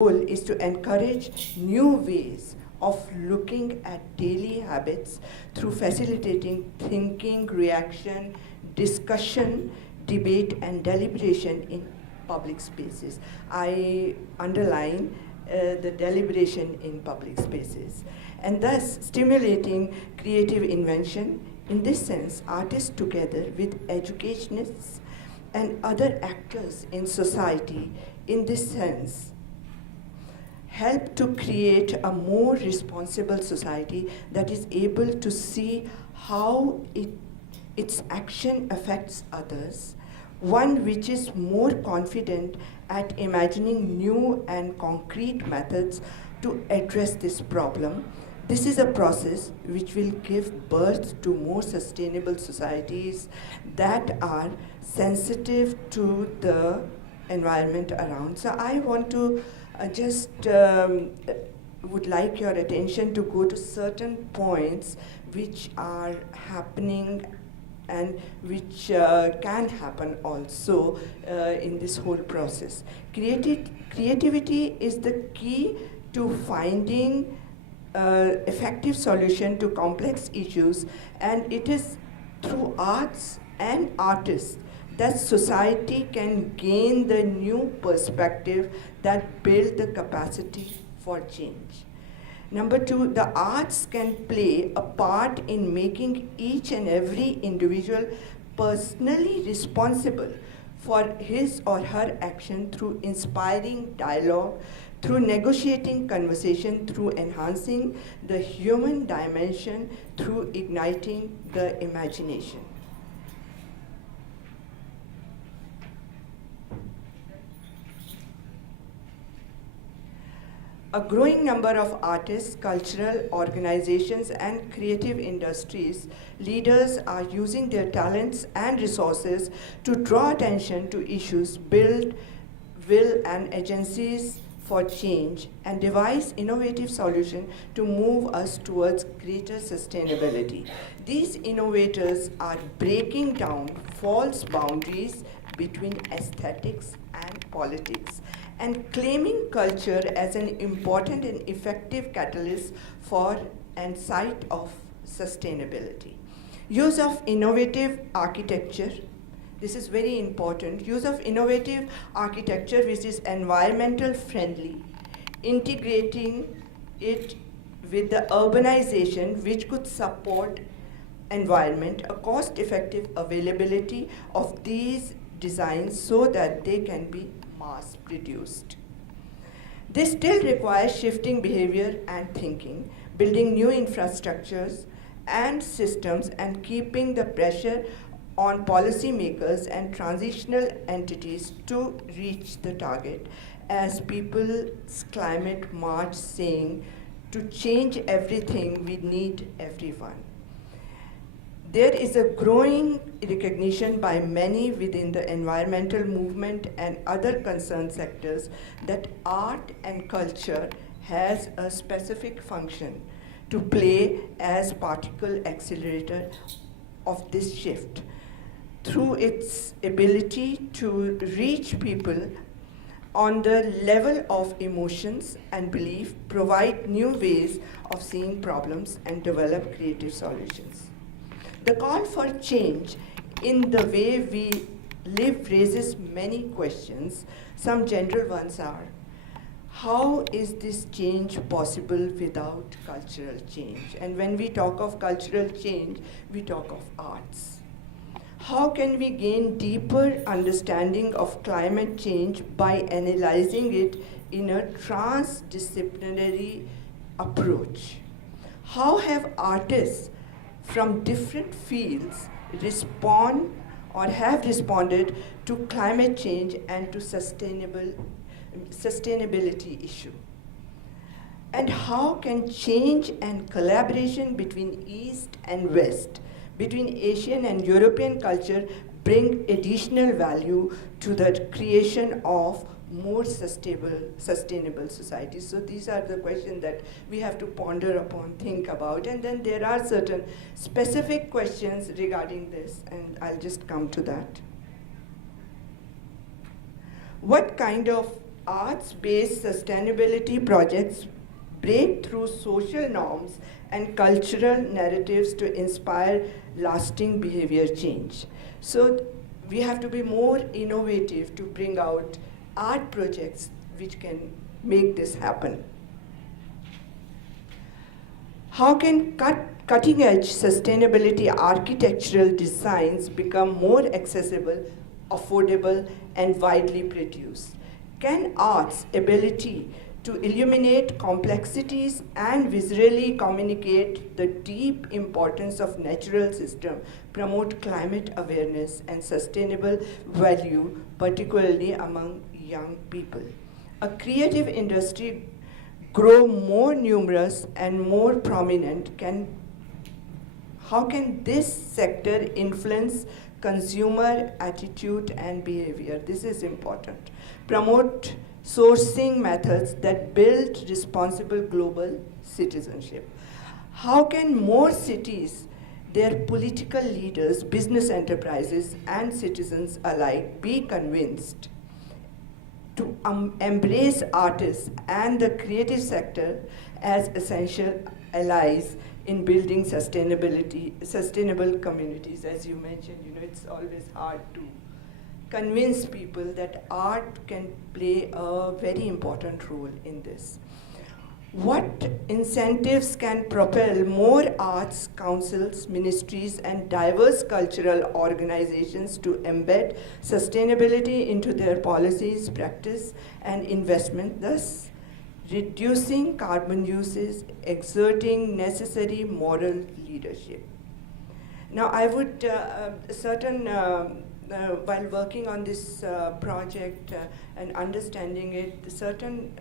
goal is to encourage new ways of looking at daily habits through facilitating thinking, reaction, discussion, debate, and deliberation in public spaces. I underline the deliberation in public spaces, and thus stimulating creative invention. In this sense, artists together with educationists and other actors in society, in this sense, help to create a more responsible society that is able to see how its action affects others, one which is more confident at imagining new and concrete methods to address this problem. This is a process which will give birth to more sustainable societies that are sensitive to the environment around. So I want to just would like your attention to go to certain points which are happening and which can happen also in this whole process. Creativity is the key to finding effective solution to complex issues, and it is through arts and artists that society can gain the new perspective that build the capacity for change. Number two, the arts can play a part in making each and every individual personally responsible for his or her action through inspiring dialogue, through negotiating conversation, through enhancing the human dimension, through igniting the imagination. A growing number of artists, cultural organizations, and creative industries leaders are using their talents and resources to draw attention to issues, build will and agencies for change, and devise innovative solutions to move us towards greater sustainability. These innovators are breaking down false boundaries between aesthetics and politics, and claiming culture as an important and effective catalyst for and site of sustainability. Use of innovative architecture. This is very important. Use of innovative architecture which is environmental friendly, integrating it with the urbanization which could support environment, a cost-effective availability of these designs so that they can be mass produced. This still requires shifting behavior and thinking, building new infrastructures and systems, and keeping the pressure on policymakers and transitional entities to reach the target. As People's Climate March saying, to change everything, we need everyone. There is a growing recognition by many within the environmental movement and other concerned sectors that art and culture has a specific function to play as particle accelerator of this shift through its ability to reach people on the level of emotions and belief, provide new ways of seeing problems, and develop creative solutions. The call for change in the way we live raises many questions. Some general ones are, how is this change possible without cultural change? And when we talk of cultural change, we talk of arts. How can we gain deeper understanding of climate change by analyzing it in a transdisciplinary approach? How have artists from different fields respond or have responded to climate change and to sustainability issue? And how can change and collaboration between East and West, between Asian and European culture, bring additional value to the creation of more sustainable societies? So these are the questions that we have to ponder upon, think about, and then there are certain specific questions regarding this, and I'll just come to that. What kind of arts-based sustainability projects break through social norms and cultural narratives to inspire lasting behavior change. So we have to be more innovative to bring out art projects which can make this happen. How can cutting-edge sustainability architectural designs become more accessible, affordable, and widely produced? Can art's ability to illuminate complexities and visually communicate the deep importance of natural system promote climate awareness and sustainable value, particularly among young people? A creative industry grow more numerous and more prominent, how can this sector influence consumer attitude and behavior? This is important. Promote sourcing methods that build responsible global citizenship. How can more cities, their political leaders, business enterprises, and citizens alike be convinced to embrace artists and the creative sector as essential allies in building sustainable communities? As you mentioned, it's always hard to convince people that art can play a very important role in this. What incentives can propel more arts councils, ministries, and diverse cultural organizations to embed sustainability into their policies, practice, and investment, thus reducing carbon uses, exerting necessary moral leadership? Now, I would while working on this project and understanding it, certain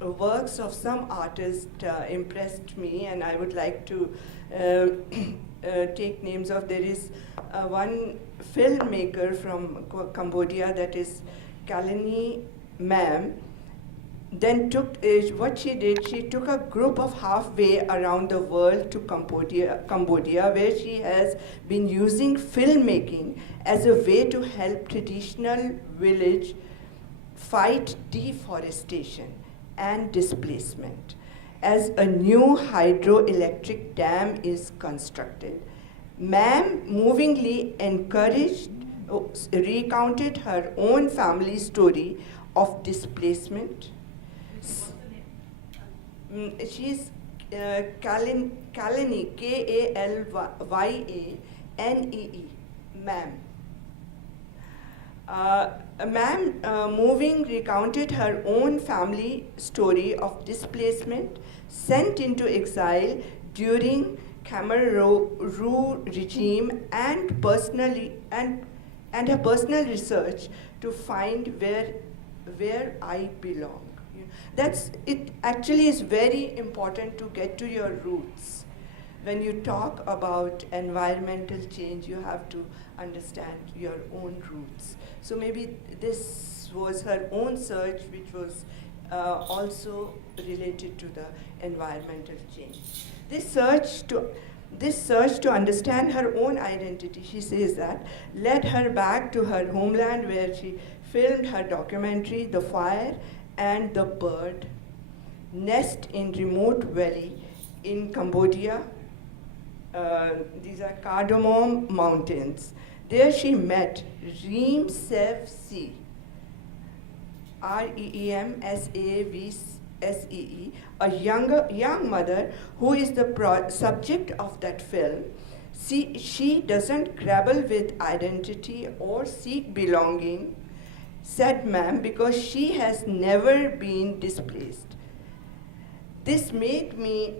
works of some artists impressed me, and I would like to take names of. There is one filmmaker from Cambodia, that is Kalini Ma'am. Then what she did, she took a group of halfway around the world to Cambodia, where she has been using filmmaking as a way to help traditional village fight deforestation and displacement. As a new hydroelectric dam is constructed, Ma'am movingly recounted her own family story of displacement. She's Kalini, Kalyanee, Ma'am. Ma'am moving recounted her own family story of displacement, sent into exile during Khmer Rouge regime, and her personal research to find where I belong. It actually is very important to get to your roots. When you talk about environmental change, you have to understand your own roots. So maybe this was her own search, which was also related to the environmental change. This search to understand her own identity, she says that, led her back to her homeland, where she filmed her documentary, The Fire and the Bird Nest in Remote Valley in Cambodia. These are Cardamom Mountains. There she met Reem Sev C, Reemsavsee, a young mother who is the subject of that film. She doesn't grapple with identity or seek belonging, said Ma'am, because she has never been displaced. This made me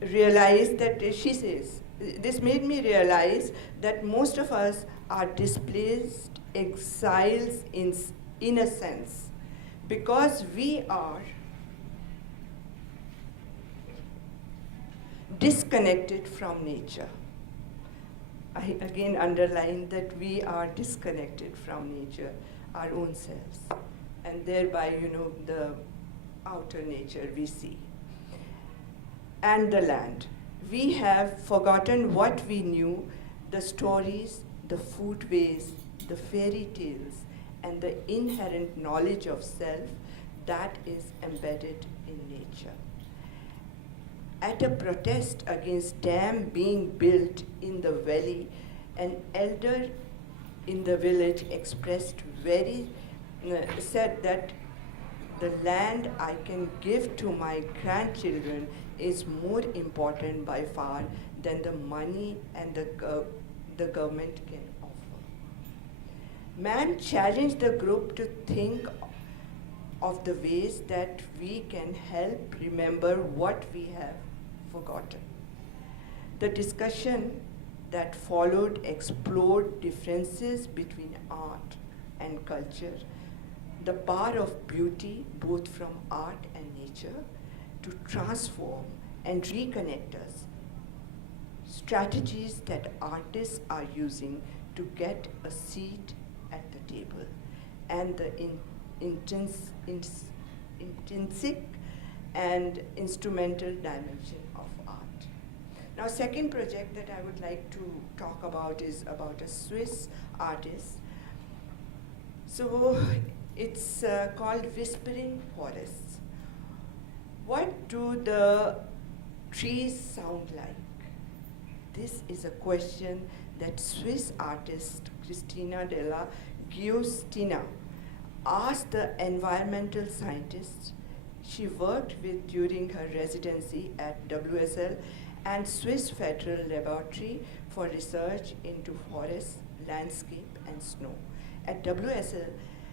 realize that, she says, this made me realize that most of us are displaced exiles in a sense, because we are disconnected from nature. I again underline that we are disconnected from nature, our own selves, and thereby, the outer nature we see. And the land. We have forgotten what we knew, the stories, the foodways, the fairy tales, and the inherent knowledge of self that is embedded in nature. At a protest against dam being built in the valley, an elder in the village said that the land I can give to my grandchildren is more important by far than the money and the government can offer. Man challenged the group to think of the ways that we can help remember what we have forgotten. The discussion that followed explored differences between art and culture, the power of beauty both from art and nature to transform and reconnect us, strategies that artists are using to get a seat at the table, and the intrinsic and instrumental dimension of art. Now, second project that I would like to talk about is about a Swiss artist. So it's called Whispering Forests. What do the trees sound like? This is a question that Swiss artist Christina della Giustina asked the environmental scientists she worked with during her residency at WSL and Swiss Federal Laboratory for research into forests, landscape, and snow. At WSL,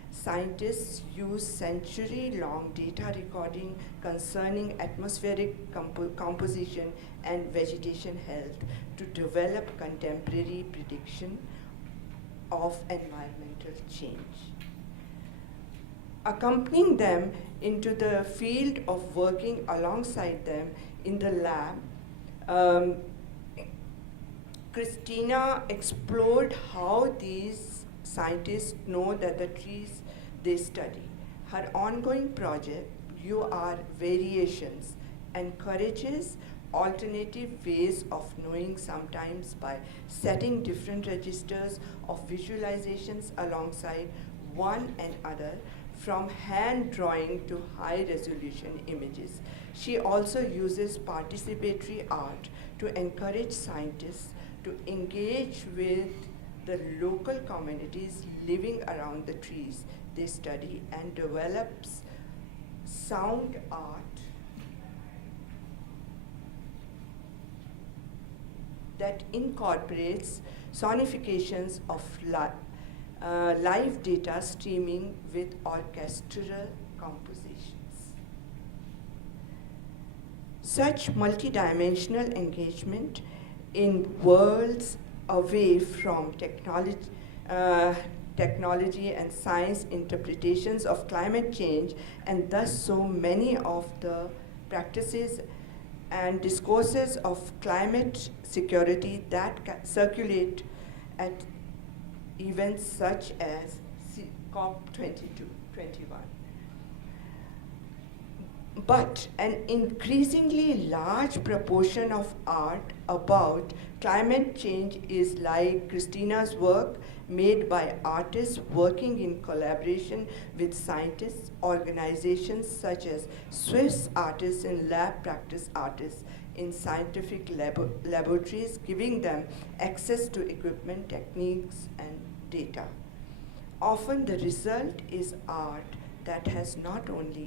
scientists use century-long data recording concerning atmospheric composition and vegetation health to develop contemporary prediction of environmental change. Accompanying them into the field of working alongside them in the lab, Christina explored how these scientists know that the trees they study. Her ongoing project, You Are Variations, encourages alternative ways of knowing, sometimes by setting different registers of visualizations alongside one another, from hand drawing to high resolution images. She also uses participatory art to encourage scientists to engage with the local communities living around the trees they study, and develops sound art that incorporates sonifications of live data streaming with orchestral compositions. Such multidimensional engagement in worlds away from technology and science interpretations of climate change, and thus so many of the practices and discourses of climate security that circulate at events such as COP21. But an increasingly large proportion of art about climate change is like Christina's work, made by artists working in collaboration with scientists, organizations such as Swiss Artists and Lab Practice Artists in scientific laboratories, giving them access to equipment, techniques, and data. Often the result is art that has not only